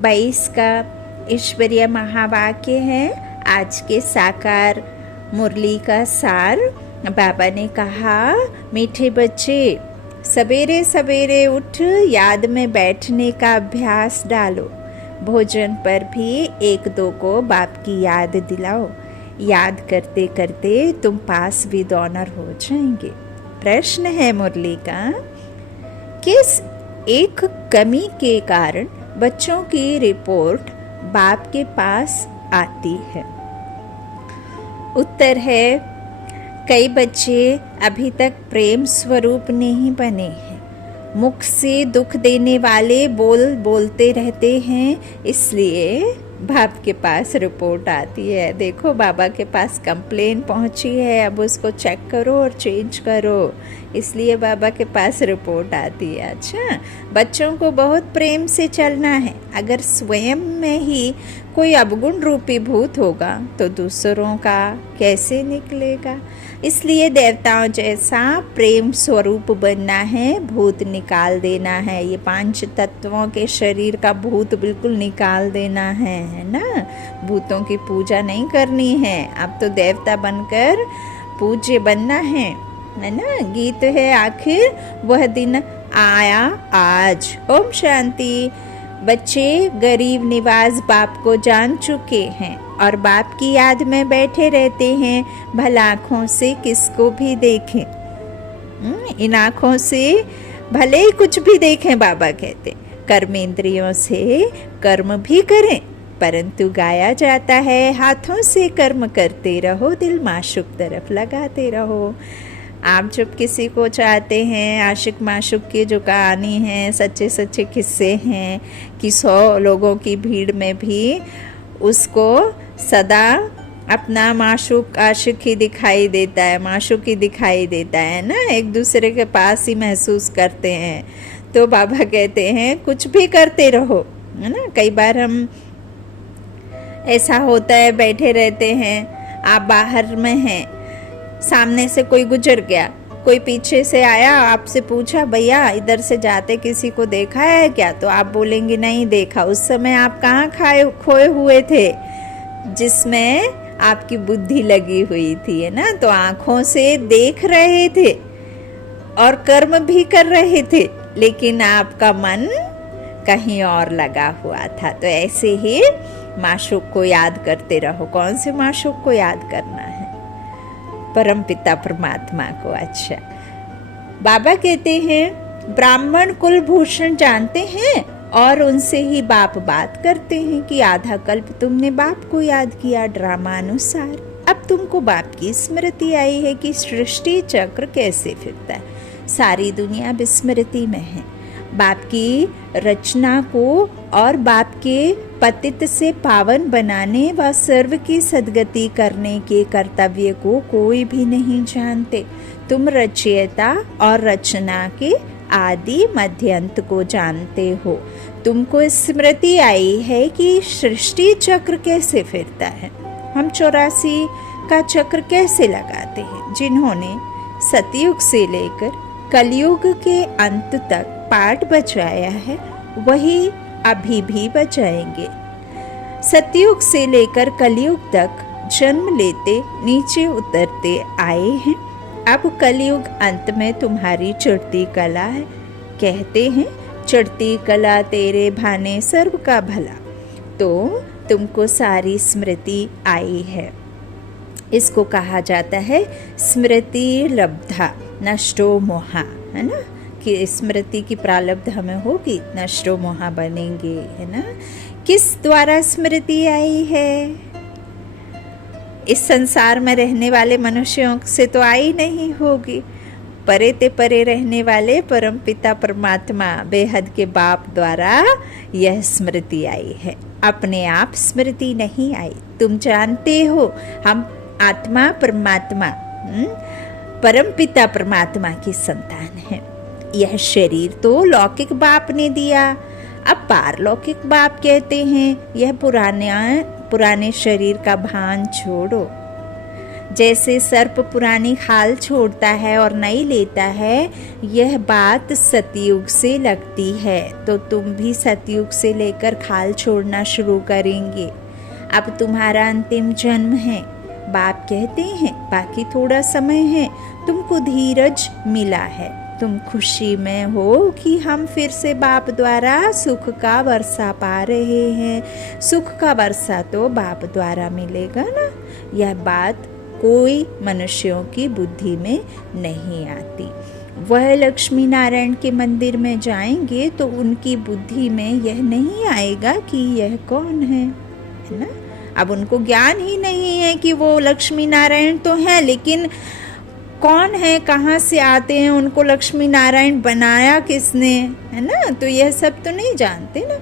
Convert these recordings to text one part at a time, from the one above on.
22 का ईश्वरीय महावाक्य है। आज के साकार मुरली का सार। बाबा ने कहा, मीठे बच्चे, सवेरे सवेरे उठ याद में बैठने का अभ्यास डालो। भोजन पर भी एक दो को बाप की याद दिलाओ। याद करते करते तुम पास विद ऑनर हो जाएंगे। प्रश्न है मुरली का, किस एक कमी के कारण बच्चों की रिपोर्ट बाप के पास आती है? उत्तर है, कई बच्चे अभी तक प्रेम स्वरूप नहीं बने हैं। मुख से दुख देने वाले बोलते रहते हैं, इसलिए बाप के पास रिपोर्ट आती है। देखो, बाबा के पास कंप्लेन पहुंची है, अब उसको चेक करो और चेंज करो, इसलिए बाबा के पास रिपोर्ट आती है। अच्छा, बच्चों को बहुत प्रेम से चलना है। अगर स्वयं में ही कोई अवगुण रूपी भूत होगा तो दूसरों का कैसे निकलेगा? इसलिए देवताओं जैसा प्रेम स्वरूप बनना है, भूत निकाल देना है। ये 5 तत्वों के शरीर का भूत बिल्कुल निकाल देना है ना। भूतों की पूजा नहीं करनी है, अब तो देवता बनकर पूज्य बनना है ना। गीत है, आखिर वह दिन आया आज। ओम शांति। बच्चे गरीब निवास बाप को जान चुके हैं और बाप की याद में बैठे रहते हैं। भला आँखों से किसको भी देखें, इन आँखों से भले ही कुछ भी देखें, बाबा कहते कर्मेंद्रियों से कर्म भी करें, परंतु गाया जाता है, हाथों से कर्म करते रहो, दिल माशूक तरफ लगाते रहो। आप जब किसी को चाहते हैं, आशिक माशूक की जो कहानी है, सच्चे सच्चे किस्से हैं कि 100 लोगों की भीड़ में भी उसको सदा अपना माशूक आशिक ही दिखाई देता है, माशूक ही दिखाई देता है ना। एक दूसरे के पास ही महसूस करते हैं। तो बाबा कहते हैं कुछ भी करते रहो, है ना। कई बार हम ऐसा होता है, बैठे रहते हैं, आप बाहर में हैं, सामने से कोई गुजर गया, कोई पीछे से आया, आपसे पूछा, भैया इधर से जाते किसी को देखा है क्या? तो आप बोलेंगे नहीं देखा। उस समय आप कहाँ खोए हुए थे? जिसमें आपकी बुद्धि लगी हुई थी, है ना। तो आंखों से देख रहे थे और कर्म भी कर रहे थे, लेकिन आपका मन कहीं और लगा हुआ था। तो ऐसे ही माशूक को याद करते रहो। कौन से माशूक को याद करना है? परम पिता परमात्मा को। अच्छा, बाबा कहते हैं, ब्राह्मण कुलभूषण जानते हैं और उनसे ही बाप बात करते हैं कि आधा कल्प तुमने बाप को याद किया ड्रामा अनुसार। अब तुमको बाप की स्मृति आई है कि सृष्टि चक्र कैसे फिरता है। सारी दुनिया विस्मृति में है। बाप की रचना को और बाप के पतित से पावन बनाने व सर्व की सद्गति करने के कर्तव्य को कोई भी नहीं जानते। तुम रचयिता और रचना के आदि मध्य अंत को जानते हो। तुमको स्मृति आई है कि सृष्टि चक्र कैसे फिरता है। हम 84 का चक्र कैसे लगाते हैं। जिन्होंने सतयुग से लेकर कलयुग के अंत तक पाठ बचाया है, वही अभी भी बचाएंगे। सतयुग से लेकर कलयुग तक जन्म लेते नीचे उतरते आए हैं। अब कलयुग अंत में तुम्हारी चढ़ती कला है। कहते हैं, चढ़ती कला तेरे भाने सर्व का भला। तो तुमको सारी स्मृति आई है। इसको कहा जाता है स्मृति लब्धा नष्टो मोहा, है ना। कि स्मृति की प्रारब्ध हमें होगी, नष्टो मोहा बनेंगे, है ना। किस द्वारा स्मृति आई है? इस संसार में रहने वाले मनुष्यों से तो आई नहीं होगी। परे ते परे रहने वाले परम पिता परमात्मा बेहद के बाप द्वारा यह स्मृति आई है। अपने आप स्मृति नहीं आई। तुम जानते हो, हम आत्मा परमात्मा परम पिता परमात्मा की संतान है। यह शरीर तो लौकिक बाप ने दिया, अब पारलौकिक बाप कहते हैं। यह पुराने शरीर का भान छोड़ो। जैसे सर्प पुरानी खाल छोड़ता है और नई लेता है, यह बात सतयुग से लगती है। तो तुम भी सतयुग से लेकर खाल छोड़ना शुरू करेंगे। अब तुम्हारा अंतिम जन्म है। बाप कहते हैं बाकी थोड़ा समय है, तुमको धीरज मिला है, तुम खुशी में हो कि हम फिर से बाप द्वारा सुख का वर्षा पा रहे हैं। सुख का वर्षा तो बाप द्वारा मिलेगा ना। यह बात कोई मनुष्यों की बुद्धि में नहीं आती। वह लक्ष्मी नारायण के मंदिर में जाएंगे तो उनकी बुद्धि में यह नहीं आएगा कि यह कौन है ना। अब उनको ज्ञान ही नहीं है कि वो लक्ष्मी नारायण तो हैं, लेकिन कौन है, कहाँ से आते हैं, उनको लक्ष्मी नारायण बनाया किसने, है ना। तो यह सब तो नहीं जानते ना।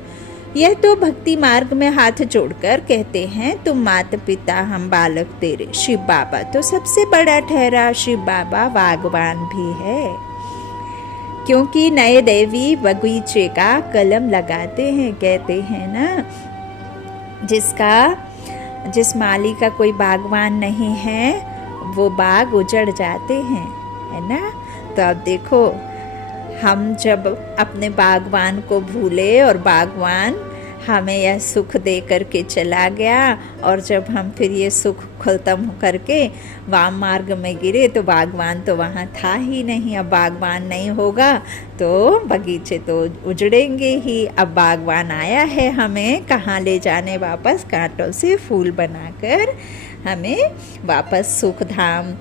यह तो भक्ति मार्ग में हाथ जोड़कर कहते हैं तुम माता पिता हम बालक तेरे। शिव बाबा तो सबसे बड़ा ठहरा। शिव बाबा बागवान भी है, क्योंकि नए देवी बगीचे का कलम लगाते हैं। कहते हैं ना, जिस माली का कोई बागवान नहीं है वो बाग उजड़ जाते हैं, है ना। तो अब देखो, हम जब अपने बागवान को भूले और बागवान हमें यह सुख दे करके चला गया, और जब हम फिर ये सुख खत्म करके वाम मार्ग में गिरे तो बागवान तो वहाँ था ही नहीं। अब बागवान नहीं होगा तो बगीचे तो उजड़ेंगे ही। अब बागवान आया है हमें कहाँ ले जाने, वापस कांटों से फूल बनाकर हमें वापस सुख धाम,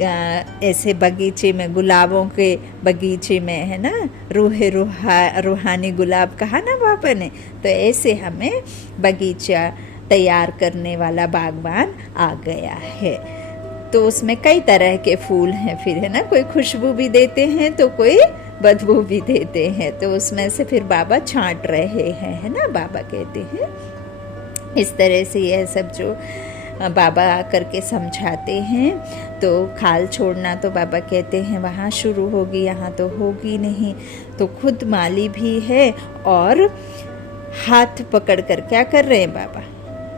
ऐसे बगीचे में, गुलाबों के बगीचे में, है ना, रूहानी गुलाब कहा ना पापा ने। तो ऐसे हमें बगीचा तैयार करने वाला बागवान आ गया है। तो उसमें कई तरह के फूल हैं फिर, है ना। कोई खुशबू भी देते हैं तो कोई बदबू भी देते हैं। तो उसमें से फिर बाबा छांट रहे हैं, है ना। बाबा कहते हैं इस तरह से यह सब जो बाबा आकर के समझाते हैं। तो खाल छोड़ना तो बाबा कहते हैं वहाँ शुरू होगी, यहाँ तो होगी नहीं। तो खुद माली भी है और हाथ पकड़ कर क्या कर रहे हैं बाबा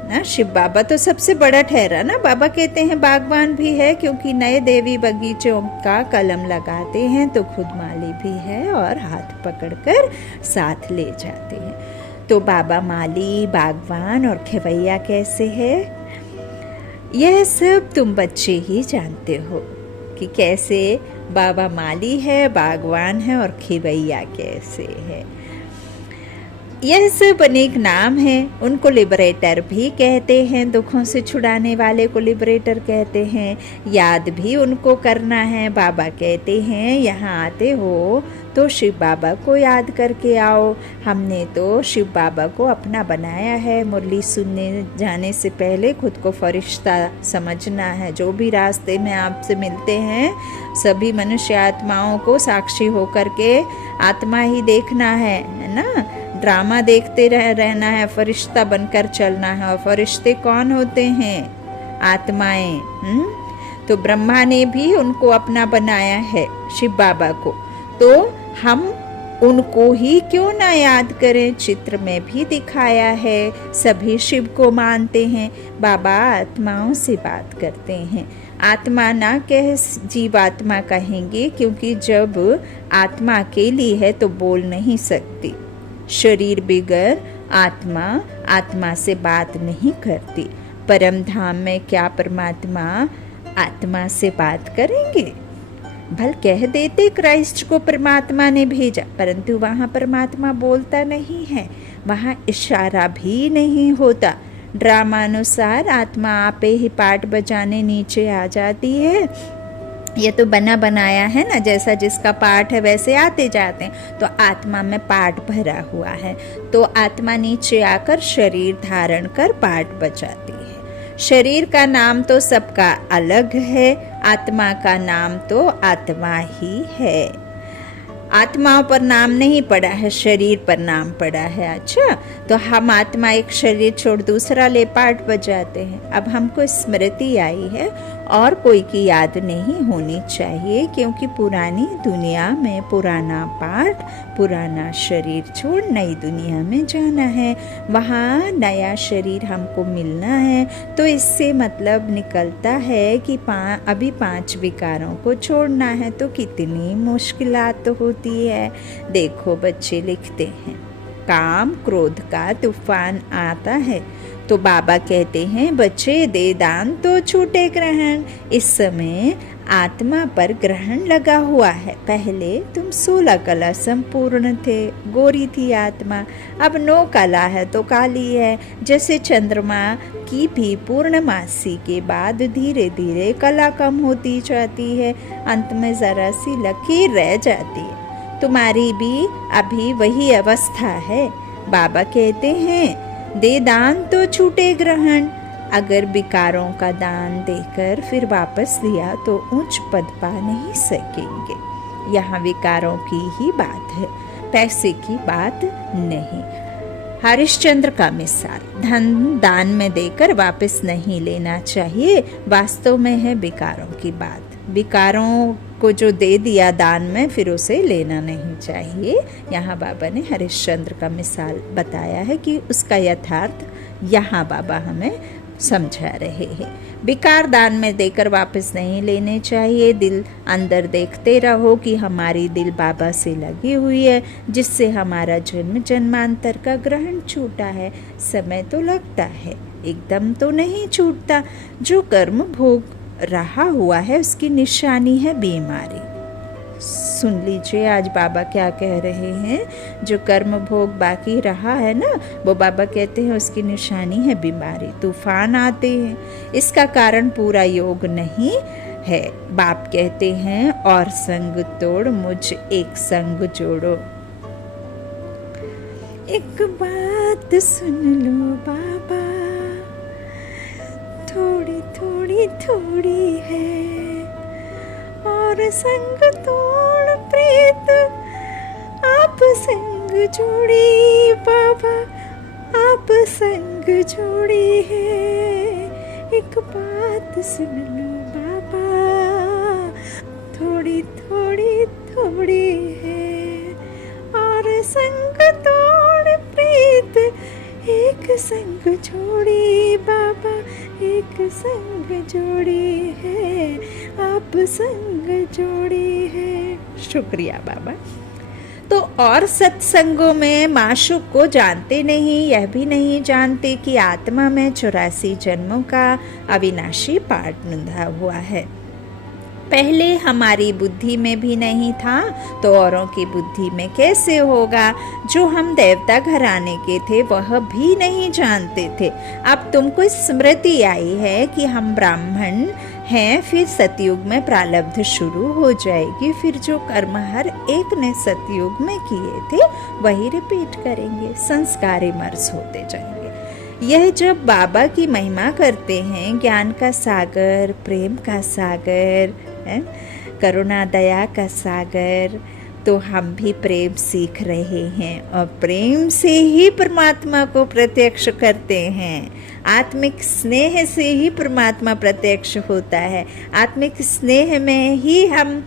ना। शिव बाबा तो सबसे बड़ा ठहरा ना। बाबा कहते हैं बागवान भी है, क्योंकि नए देवी बगीचों का कलम लगाते हैं। तो खुद माली भी है और हाथ पकड़कर साथ ले जाते हैं। तो बाबा माली, बागवान और खेवैया कैसे है, यह सब तुम बच्चे ही जानते हो कि कैसे बाबा माली है, बागवान है और खेवैया कैसे है। यह सब अनेक नाम है। उनको लिबरेटर भी कहते हैं, दुखों से छुड़ाने वाले को लिबरेटर कहते हैं। याद भी उनको करना है। बाबा कहते हैं यहाँ आते हो तो शिव बाबा को याद करके आओ। हमने तो शिव बाबा को अपना बनाया है। मुरली सुनने जाने से पहले खुद को फरिश्ता समझना है। जो भी रास्ते में आपसे मिलते हैं सभी मनुष्य आत्माओं को साक्षी होकर के आत्मा ही देखना है ना। ड्रामा देखते रहना है, फरिश्ता बनकर चलना है। और फरिश्ते कौन होते हैं? आत्माएं। तो ब्रह्मा ने भी उनको अपना बनाया है, शिव बाबा को। तो हम उनको ही क्यों ना याद करें। चित्र में भी दिखाया है, सभी शिव को मानते हैं। बाबा आत्माओं से बात करते हैं। आत्मा ना कह जीवात्मा कहेंगे, क्योंकि जब आत्मा अकेली है तो बोल नहीं सकती। शरीर बिगर आत्मा से बात नहीं करती। परम धाम में क्या परमात्मा आत्मा से बात करेंगे? भल कह देते क्राइस्ट को परमात्मा ने भेजा, परंतु वहाँ परमात्मा बोलता नहीं है, वहाँ इशारा भी नहीं होता। ड्रामानुसार आत्मा आपे ही पाठ बजाने नीचे आ जाती है। ये तो बना बनाया है ना, जैसा जिसका पाठ है वैसे आते जाते हैं। तो आत्मा में पाठ भरा हुआ है, तो आत्मा नीचे आकर शरीर धारण कर पाठ बजाती है। शरीर का नाम तो सबका अलग है, आत्मा का नाम तो आत्मा ही है। आत्माओं पर नाम नहीं पड़ा है, शरीर पर नाम पड़ा है। अच्छा, तो हम आत्मा एक शरीर छोड़ दूसरा ले पाठ बजाते हैं। अब हमको स्मृति आई है और कोई की याद नहीं होनी चाहिए, क्योंकि पुरानी दुनिया में पुराना पाठ, पुराना शरीर छोड़ नई दुनिया में जाना है, वहाँ नया शरीर हमको मिलना है। तो इससे मतलब निकलता है कि अभी 5 विकारों को छोड़ना है, तो कितनी मुश्किलात होती है। देखो बच्चे लिखते हैं, काम क्रोध का तूफान आता है तो बाबा कहते हैं बच्चे दे दान तो छूटे ग्रहण। इस समय आत्मा पर ग्रहण लगा हुआ है। पहले तुम 16 कला संपूर्ण थे, गोरी थी आत्मा, अब 9 कला है तो काली है। जैसे चंद्रमा की भी पूर्णमासी के बाद धीरे धीरे कला कम होती जाती है, अंत में जरा सी लकीर रह जाती है। तुम्हारी भी अभी वही अवस्था है। बाबा कहते हैं दे दान तो छूटे ग्रहण। अगर विकारों का दान देकर फिर वापस लिया तो उच्च पद पा नहीं सकेंगे। यहाँ विकारों की ही बात है, पैसे की बात नहीं। हरिश्चंद्र का मिसाल, धन दान में देकर वापस नहीं लेना चाहिए, वास्तव में है विकारों की बात। विकारों को जो दे दिया दान में, फिर उसे लेना नहीं चाहिए। यहाँ बाबा ने हरिश्चंद्र का मिसाल बताया है कि उसका यथार्थ यहाँ बाबा हमें समझा रहे हैं। विकार दान में देकर वापस नहीं लेने चाहिए। दिल अंदर देखते रहो कि हमारी दिल बाबा से लगी हुई है, जिससे हमारा जन्म जन्मांतर का ग्रहण छूटा है। समय तो लगता है, एकदम तो नहीं छूटता। जो कर्म भोग रहा हुआ है उसकी निशानी है बीमारी। सुन लीजिए आज बाबा क्या कह रहे हैं। जो कर्म भोग बाकी रहा है ना, वो बाबा कहते हैं उसकी निशानी है बीमारी। तूफान आते हैं, इसका कारण पूरा योग नहीं है। बाप कहते हैं और संग तोड़ मुझ एक संग जोड़ो। एक बात सुन लो बाबा, थोड़ी थोड़ी थोड़ी है, और संग तोड़ प्रीत आप संग जोड़ी बाबा, आप संग जोड़ी है। एक बात सुन लो बाबा, थोड़ी थोड़ी थोड़ी है, और संग तोड़ प्रीत एक संग जोड़ी बाबा, एक संग जोड़ी है, आप संग जोड़ी है। शुक्रिया बाबा। तो और सत्संगों में माशूक को जानते नहीं, यह भी नहीं जानते कि आत्मा में 84 जन्मों का अविनाशी पाठ बंधा हुआ है। पहले हमारी बुद्धि में भी नहीं था तो औरों की बुद्धि में कैसे होगा। जो हम देवता घराने के थे वह भी नहीं जानते थे। अब तुमको स्मृति आई है कि हम ब्राह्मण हैं, फिर सतयुग में प्रारब्ध शुरू हो जाएगी। फिर जो कर्म हर एक ने सतयुग में किए थे वही रिपीट करेंगे, संस्कार इमर्स होते जाएंगे। यह जब बाबा की महिमा करते हैं, ज्ञान का सागर, प्रेम का सागर, करुणा दया का सागर, तो हम भी प्रेम सीख रहे हैं और प्रेम से ही परमात्मा को प्रत्यक्ष करते हैं। आत्मिक स्नेह से ही परमात्मा प्रत्यक्ष होता है। आत्मिक स्नेह में ही हम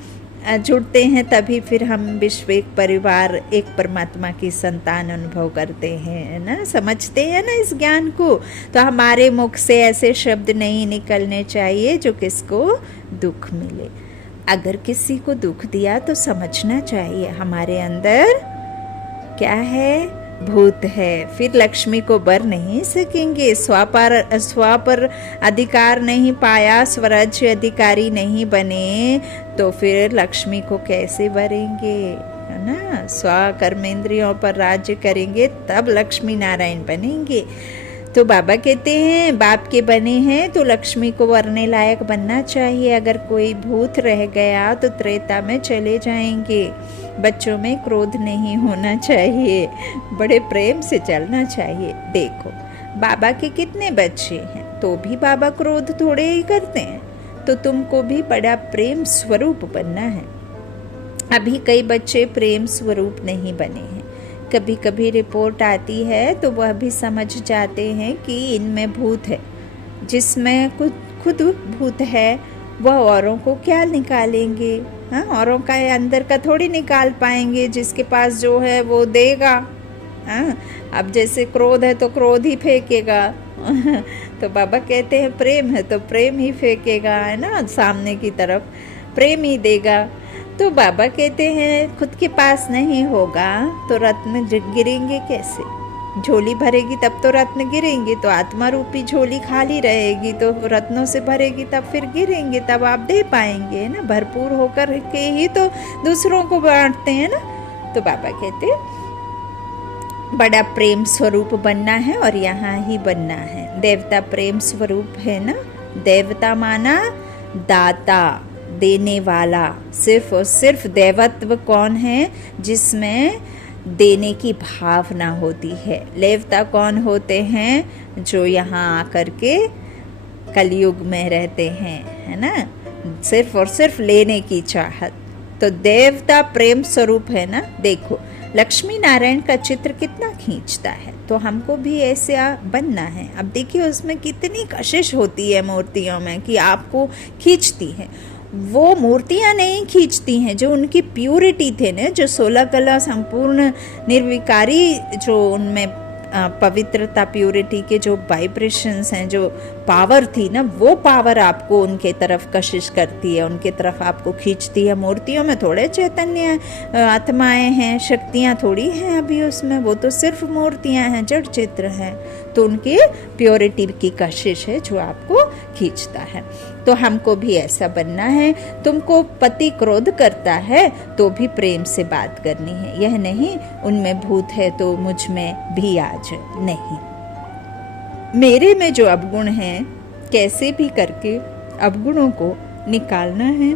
जुड़ते हैं, तभी फिर हम विश्व एक परिवार, एक परमात्मा की संतान अनुभव करते हैं ना, समझते हैं ना इस ज्ञान को। तो हमारे मुख से ऐसे शब्द नहीं निकलने चाहिए जो किसको दुख मिले। अगर किसी को दुख दिया तो समझना चाहिए हमारे अंदर क्या है, भूत है। फिर लक्ष्मी को बर नहीं सकेंगे। स्व पर अधिकार नहीं पाया, स्वराज्य अधिकारी नहीं बने, तो फिर लक्ष्मी को कैसे भरेंगे, है ना। स्व कर्मेंद्रियों पर राज्य करेंगे तब लक्ष्मी नारायण बनेंगे। तो बाबा कहते हैं बाप के बने हैं तो लक्ष्मी को वरने लायक बनना चाहिए। अगर कोई भूत रह गया तो त्रेता में चले जाएंगे। बच्चों में क्रोध नहीं होना चाहिए, बड़े प्रेम से चलना चाहिए। देखो बाबा के कितने बच्चे हैं तो भी बाबा क्रोध थोड़े ही करते हैं, तो तुमको भी बड़ा प्रेम स्वरूप बनना है। अभी कई बच्चे प्रेम स्वरूप नहीं बने हैं। कभी कभी रिपोर्ट आती है तो वह भी समझ जाते हैं कि इनमें भूत है। जिसमें खुद भूत है वह औरों को क्या निकालेंगे? हाँ, औरों का अंदर का थोड़ी निकाल पाएंगे, जिसके पास जो है वो देगा। हाँ, अब जैसे क्रोध है तो क्रोध ही फेंकेगा तो बाबा कहते हैं प्रेम है तो प्रेम ही फेंकेगा, है ना, सामने की तरफ प्रेम ही देगा। तो बाबा कहते हैं खुद के पास नहीं होगा तो रत्न गिरेंगे कैसे? झोली भरेगी तब तो रत्न गिरेंगे। तो आत्मा रूपी झोली खाली रहेगी तो रत्नों से भरेगी, तब फिर गिरेंगे, तब आप दे पाएंगे, है ना। भरपूर होकर के ही तो दूसरों को बांटते हैं ना। तो बाबा कहते बड़ा प्रेम स्वरूप बनना है और यहाँ ही बनना है। देवता प्रेम स्वरूप है ना। देवता माना दाता, देने वाला। सिर्फ और सिर्फ देवत्व कौन है? जिसमें देने की भावना होती है। देवता कौन होते हैं? जो यहाँ आकर के कलयुग में रहते हैं, है ना, सिर्फ और सिर्फ लेने की चाहत। तो देवता प्रेम स्वरूप है ना। देखो लक्ष्मी नारायण का चित्र कितना खींचता है, तो हमको भी ऐसे बनना है। अब देखिए उसमें कितनी कशिश होती है मूर्तियों में कि आपको खींचती है। वो मूर्तियाँ नहीं खींचती हैं, जो उनकी प्यूरिटी थे ना, जो 16 कला संपूर्ण निर्विकारी, जो उनमें पवित्रता, प्यूरिटी के जो वाइब्रेशंस हैं, जो पावर थी ना, वो पावर आपको उनके तरफ कशिश करती है, उनके तरफ आपको खींचती है। मूर्तियों में थोड़े चैतन्य आत्माएं हैं, शक्तियाँ थोड़ी हैं अभी उसमें, वो तो सिर्फ मूर्तियाँ हैं, जड़ चित्र हैं। तो उनकी प्योरिटी की कशिश है जो आपको खींचता है। तो हमको भी ऐसा बनना है। तुमको पति क्रोध करता है तो भी प्रेम से बात करनी है। यह नहीं उनमें भूत है तो मुझ में भी आ जाए, नहीं। मेरे में जो अवगुण हैं, कैसे भी करके अवगुणों को निकालना है।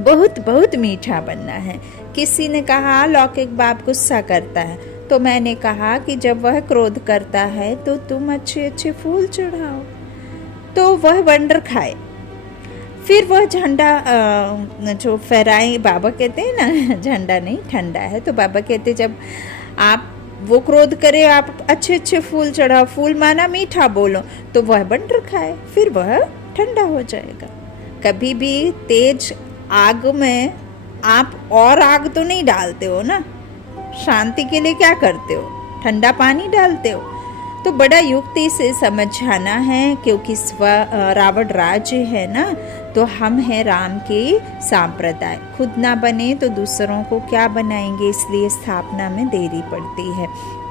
बहुत बहुत मीठा बनना है। किसी ने कहा लौकिक बाप गुस्सा करता है, तो मैंने कहा कि जब वह क्रोध करता है तो तुम अच्छे अच्छे फूल चढ़ाओ तो वह वंडर खाए। फिर वह झंडा जो फहराए, बाबा कहते हैं ना झंडा नहीं ठंडा है, तो बाबा कहते जब आप वो क्रोध करे, आप अच्छे अच्छे फूल चढ़ाओ, फूल माना मीठा बोलो, तो वह वंडर खाए, फिर वह ठंडा हो जाएगा। कभी भी तेज आग में आप और आग तो नहीं डालते हो ना, शांति के लिए क्या करते हो? ठंडा पानी डालते हो। तो बड़ा युक्ति से समझाना है, क्योंकि रावण राज्य है ना, तो हम हैं राम के सांप्रदाय। खुद ना बने तो दूसरों को क्या बनाएंगे, इसलिए स्थापना में देरी पड़ती है।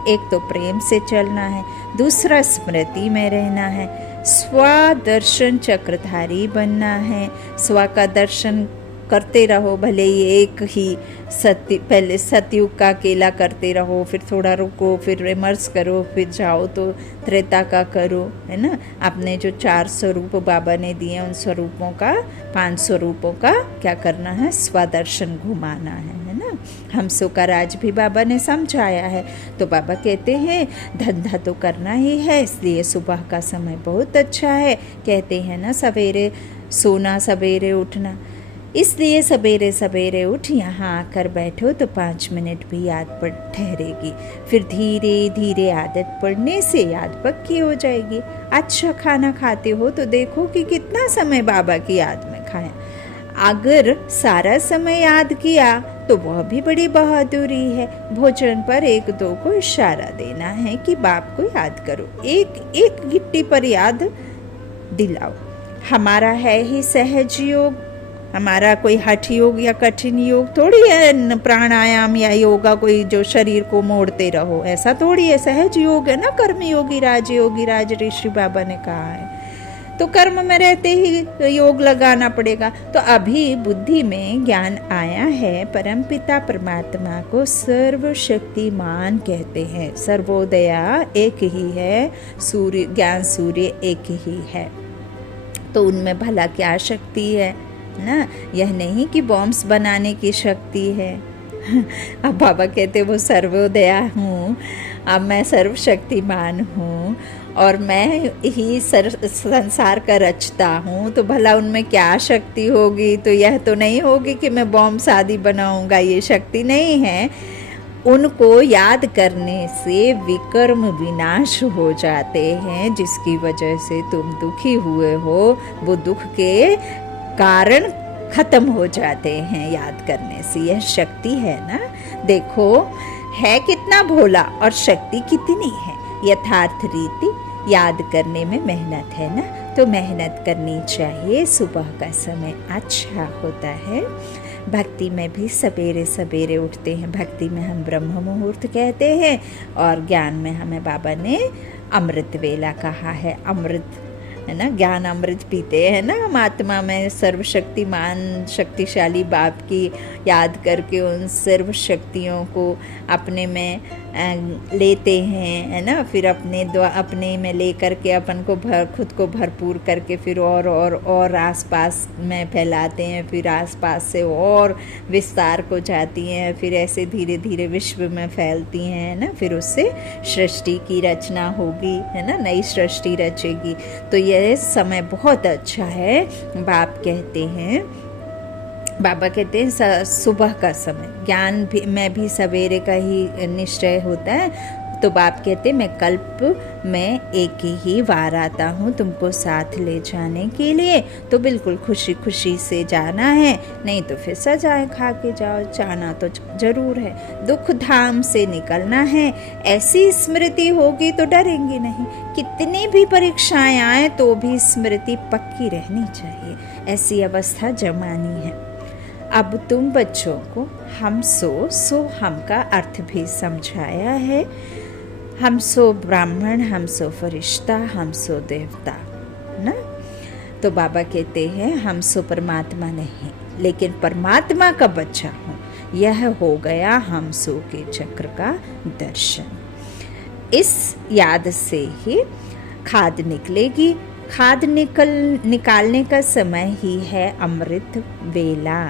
एक तो प्रेम से चलना है, दूसरा स्मृति में रहना है, स्व दर्शन चक्रधारी बनना है। स्व का दर्शन करते रहो, भले ही एक ही पहले सतयुग का अकेला करते रहो, फिर थोड़ा रुको, फिर रिमर्स करो, फिर जाओ तो त्रेता का करो, है ना। आपने जो 4 स्वरूप बाबा ने दिए, उन स्वरूपों का 5 स्वरूपों का क्या करना है? स्वदर्शन घुमाना है ना। हमसों का राज भी बाबा ने समझाया है। तो बाबा कहते हैं धंधा तो करना ही है, इसलिए सुबह का समय बहुत अच्छा है। कहते हैं ना सवेरे सोना सवेरे उठना, इसलिए सवेरे सवेरे उठ यहाँ आकर बैठो तो 5 मिनट भी याद पड़ ठहरेगी। फिर धीरे धीरे आदत पड़ने से याद पक्की हो जाएगी। अच्छा खाना खाते हो तो देखो कि कितना समय बाबा की याद में खाया। अगर सारा समय याद किया तो वह भी बड़ी बहादुरी है। भोजन पर 1-2 को इशारा देना है कि बाप को याद करो, एक गिट्टी पर याद दिलाओ। हमारा है ही सहज योग, हमारा कोई हठ योग या कठिन योग थोड़ी है, प्राणायाम या योगा कोई जो शरीर को मोड़ते रहो, ऐसा थोड़ी है। सहज योग है ना, कर्म योगी राज ऋषि बाबा ने कहा है। तो कर्म में रहते ही योग लगाना पड़ेगा। तो अभी बुद्धि में ज्ञान आया है, परमपिता परमात्मा को सर्वशक्तिमान कहते हैं। सर्वोदया एक ही है, सूर्य ज्ञान सूर्य एक ही है। तो उनमें भला क्या शक्ति है ना, यह नहीं कि बॉम्ब्स बनाने की शक्ति है। अब बाबा कहते वो सर्वोदया हूँ, अब मैं सर्वशक्तिमान हूँ और मैं ही संसार का रचता हूँ, तो भला उनमें क्या शक्ति होगी? तो यह तो नहीं होगी कि मैं बॉम्ब आदि बनाऊँगा, ये शक्ति नहीं है। उनको याद करने से विकर्म विनाश हो जाते हैं। जिसकी वजह से तुम दुखी हुए हो, वो दुख के कारण खत्म हो जाते हैं याद करने से। यह शक्ति है ना। देखो है कितना भोला और शक्ति कितनी है। यथार्थ रीति याद करने में मेहनत है ना, तो मेहनत करनी चाहिए। सुबह का समय अच्छा होता है। भक्ति में भी सवेरे सवेरे उठते हैं। भक्ति में हम ब्रह्म मुहूर्त कहते हैं और ज्ञान में हमें बाबा ने अमृत वेला कहा है। अमृत है ना, ज्ञान अमृत पीते हैं ना हम आत्मा में। सर्वशक्तिमान शक्तिशाली बाप की याद करके उन सर्व शक्तियों को अपने में लेते हैं, है ना। फिर अपने में ले करके अपन को खुद को भरपूर करके फिर और आसपास में फैलाते हैं। फिर आसपास से और विस्तार को जाती हैं। फिर ऐसे धीरे धीरे विश्व में फैलती हैं ना। फिर उससे सृष्टि की रचना होगी, है ना, नई सृष्टि रचेगी। तो यह समय बहुत अच्छा है। बाबा कहते हैं सुबह का समय ज्ञान भी में भी सवेरे का ही निश्चय होता है। तो बाप कहते हैं मैं कल्प में एक ही बार आता हूँ तुमको साथ ले जाने के लिए। तो बिल्कुल खुशी खुशी से जाना है, नहीं तो फिर सजाए खा के जाओ। जाना तो जरूर है, दुख धाम से निकलना है। ऐसी स्मृति होगी तो डरेंगे नहीं। कितनी भी परीक्षाएं आए तो भी स्मृति पक्की रहनी चाहिए। ऐसी अवस्था जमानी है। अब तुम बच्चों को हम सो हम का अर्थ भी समझाया है। हम सो ब्राह्मण, हम सो फरिश्ता, हम सो देवता ना। तो बाबा कहते हैं हम सो परमात्मा नहीं, लेकिन परमात्मा का बच्चा हूँ। यह हो गया हम सो के चक्र का दर्शन। इस याद से ही खाद निकलेगी। खाद निकालने का समय ही है अमृत वेला।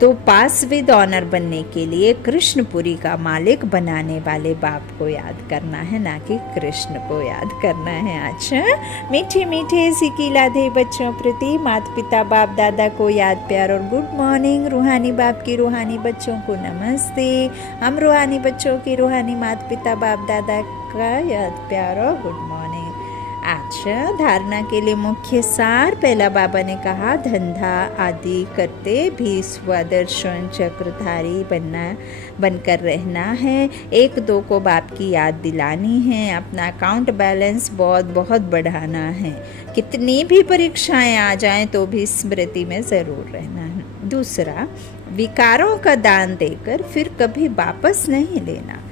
तो पास विद ऑनर बनने के लिए कृष्णपुरी का मालिक बनाने वाले बाप को याद करना है, ना कि कृष्ण को याद करना है। अच्छा, मीठे मीठे सिकिलाधे बच्चों प्रति माता पिता बाप दादा को याद प्यार और गुड मॉर्निंग। रूहानी बाप की रूहानी बच्चों को नमस्ते। हम रूहानी बच्चों की रूहानी माता पिता बाप दादा का याद प्यार और गुड मॉर्निंग। अच्छा, धारणा के लिए मुख्य सार। पहला बाबा ने कहा धंधा आदि करते भी स्वदर्शन चक्रधारी बनकर रहना है। 1-2 को बाप की याद दिलानी है। अपना अकाउंट बैलेंस बहुत बढ़ाना है। कितनी भी परीक्षाएं आ जाएं तो भी स्मृति में ज़रूर रहना है। दूसरा, विकारों का दान देकर फिर कभी वापस नहीं लेना।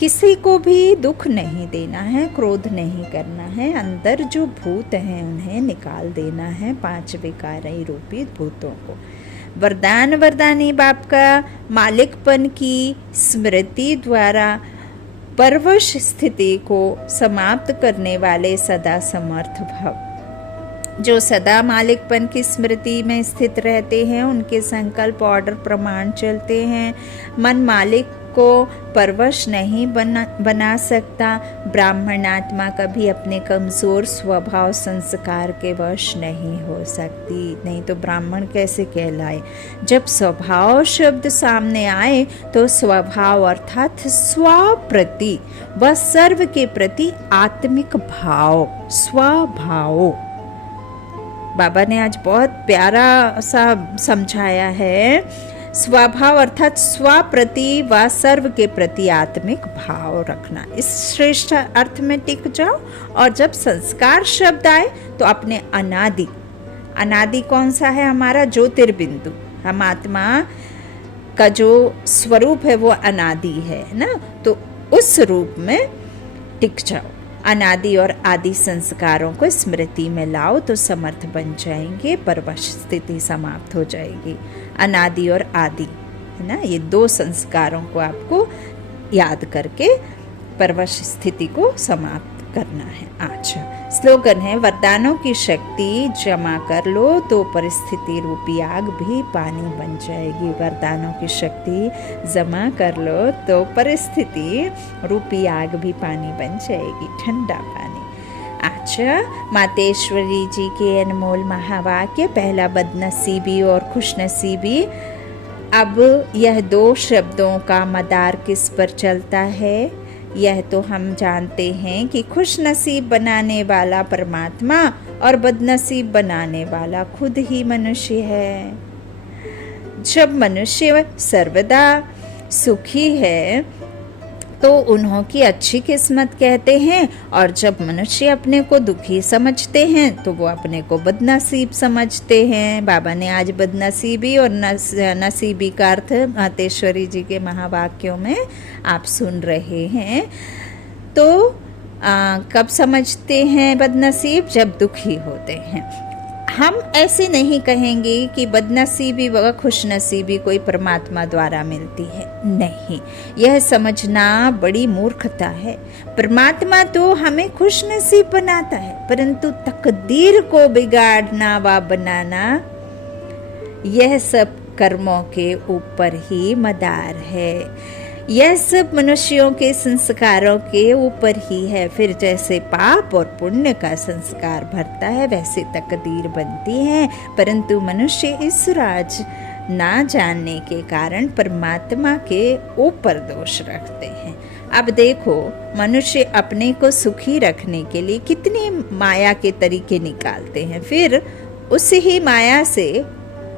किसी को भी दुख नहीं देना है, क्रोध नहीं करना है। अंदर जो भूत हैं उन्हें निकाल देना है, 5 विकारी रूपी भूतों को। वरदानी बाप का मालिकपन की स्मृति द्वारा परवश स्थिति को समाप्त करने वाले सदा समर्थ भव। जो सदा मालिकपन की स्मृति में स्थित रहते हैं उनके संकल्प ऑर्डर प्रमाण चलते हैं। मन मालिक को परवश नहीं बना सकता। ब्राह्मण आत्मा कभी अपने कमजोर स्वभाव संस्कार के वश नहीं हो सकती। नहीं तो ब्राह्मण कैसे कहलाए। जब स्वभाव शब्द सामने आए तो स्वभाव अर्थात स्वप्रति व सर्व के प्रति आत्मिक भाव, स्वभाव। बाबा ने आज बहुत प्यारा सा समझाया है। स्वभाव अर्थात स्व प्रति व सर्व के प्रति आत्मिक भाव रखना। इस श्रेष्ठ अर्थ में टिक जाओ। और जब संस्कार शब्द आए तो अपने अनादि कौन सा है हमारा ज्योतिर्बिंदु। हम आत्मा का जो स्वरूप है वो अनादि है ना। तो उस रूप में टिक जाओ। अनादि और आदि संस्कारों को स्मृति में लाओ तो समर्थ बन जाएंगे। परवश स्थिति समाप्त हो जाएगी। अनादि और आदि है ना, ये 2 संस्कारों को आपको याद करके परवश स्थिति को समाप्त करना है। अच्छा, स्लोगन है वरदानों की शक्ति जमा कर लो तो परिस्थिति रूपी आग भी पानी बन जाएगी। वरदानों की शक्ति जमा कर लो तो परिस्थिति रूपी आग भी पानी बन जाएगी, ठंडा पानी। अच्छा, मातेश्वरी जी के अनमोल महावाक्य। पहला, बदनसीबी और खुशनसीबी अब यह दो शब्दों का मदार किस पर चलता है, यह तो हम जानते हैं कि खुश नसीब बनाने वाला परमात्मा और बदनसीब बनाने वाला खुद ही मनुष्य है। जब मनुष्य सर्वदा सुखी है तो उन्हों की अच्छी किस्मत कहते हैं, और जब मनुष्य अपने को दुखी समझते हैं तो वो अपने को बदनसीब समझते हैं। बाबा ने आज बदनसीबी और नसीबी का अर्थ मातेश्वरी जी के महावाक्यों में आप सुन रहे हैं। तो कब समझते हैं बदनसीब? जब दुखी होते हैं। हम ऐसे नहीं कहेंगे कि बदनसीबी व खुशनसीबी कोई परमात्मा द्वारा मिलती है, नहीं, यह समझना बड़ी मूर्खता है। परमात्मा तो हमें खुशनसीब बनाता है, परंतु तकदीर को बिगाड़ना व बनाना यह सब कर्मों के ऊपर ही मदार है। यह सब मनुष्यों के संस्कारों के ऊपर ही है। फिर जैसे पाप और पुण्य का संस्कार भरता है वैसे तकदीर बनती है, परंतु मनुष्य इस राज ना जानने के कारण परमात्मा के ऊपर दोष रखते हैं। अब देखो, मनुष्य अपने को सुखी रखने के लिए कितनी माया के तरीके निकालते हैं, फिर उस ही माया से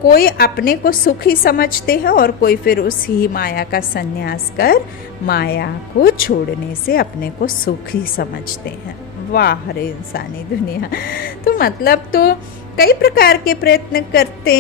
कोई अपने को सुखी समझते हैं और कोई फिर उसी माया का संन्यास कर माया को छोड़ने से अपने को सुखी समझते हैं। वाह रे इंसानी दुनिया! तो मतलब तो कई प्रकार के प्रयत्न करते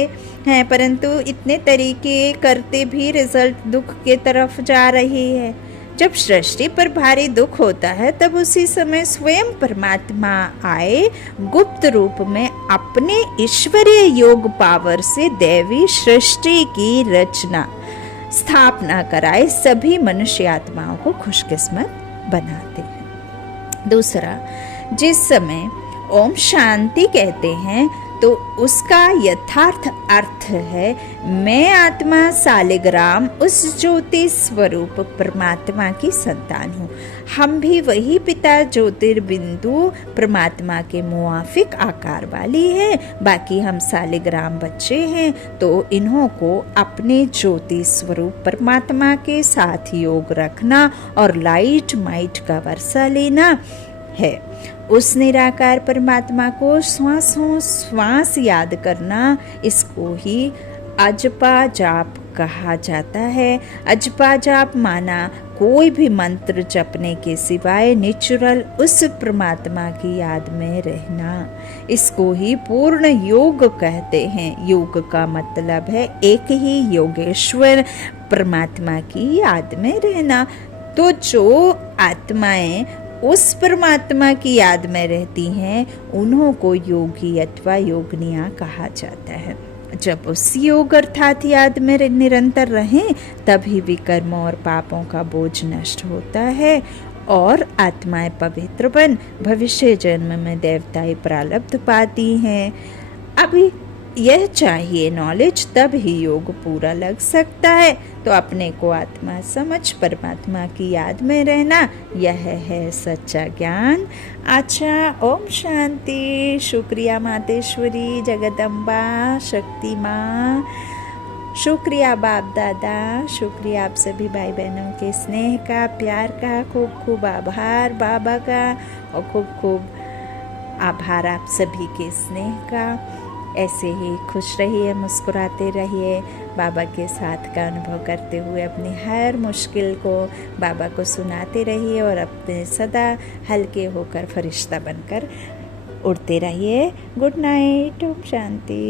हैं, परंतु इतने तरीके करते भी रिजल्ट दुख के तरफ जा रही है। जब सृष्टि पर भारी दुख होता है तब उसी समय स्वयं परमात्मा आए, गुप्त रूप में अपने ईश्वरीय योग पावर से दैवी सृष्टि की रचना स्थापना कराए सभी मनुष्य आत्माओं को खुशकिस्मत बनाते हैं। दूसरा, जिस समय ओम शांति कहते हैं तो उसका यथार्थ अर्थ है, मैं आत्मा सालिग्राम उस ज्योति स्वरूप परमात्मा की संतान हूँ। हम भी वही पिता ज्योतिर्बिंदु परमात्मा के मुआफिक आकार वाली हैं। बाकी हम सालिग्राम बच्चे हैं, तो इन्हों को अपने ज्योति स्वरूप परमात्मा के साथ योग रखना और लाइट माइट का वर्षा लेना है। उस निराकार परमात्मा को श्वासों श्वास याद करना, इसको ही अजपा जाप कहा जाता है। अजपा जाप माना कोई भी मंत्र जपने के सिवाय नेचुरल उस परमात्मा की याद में रहना। इसको ही पूर्ण योग कहते हैं। योग का मतलब है एक ही योगेश्वर परमात्मा की याद में रहना। तो जो आत्माएं उस परमात्मा की याद में रहती हैं उन्हों को योगी अथवा योगनिया कहा जाता है। जब उस योग अर्थात याद में निरंतर रहें तभी विकर्मों और पापों का बोझ नष्ट होता है और आत्माएं पवित्र बन भविष्य जन्म में देवताई प्रारब्ध पाती हैं। अभी यह चाहिए नॉलेज, तब ही योग पूरा लग सकता है। तो अपने को आत्मा समझ परमात्मा की याद में रहना, यह है सच्चा ज्ञान। अच्छा, ओम शांति। शुक्रिया मातेश्वरी, जगदम्बा, शक्ति माँ, शुक्रिया बाप दादा, शुक्रिया आप सभी भाई बहनों के स्नेह का, प्यार का, खूब खूब आभार बाबा का, और खूब खूब आभार आप सभी के स्नेह का। ऐसे ही खुश रहिए, मुस्कुराते रहिए, बाबा के साथ का अनुभव करते हुए अपनी हर मुश्किल को बाबा को सुनाते रहिए और अपने सदा हल्के होकर फरिश्ता बनकर उड़ते रहिए। Good night, Om Shanti.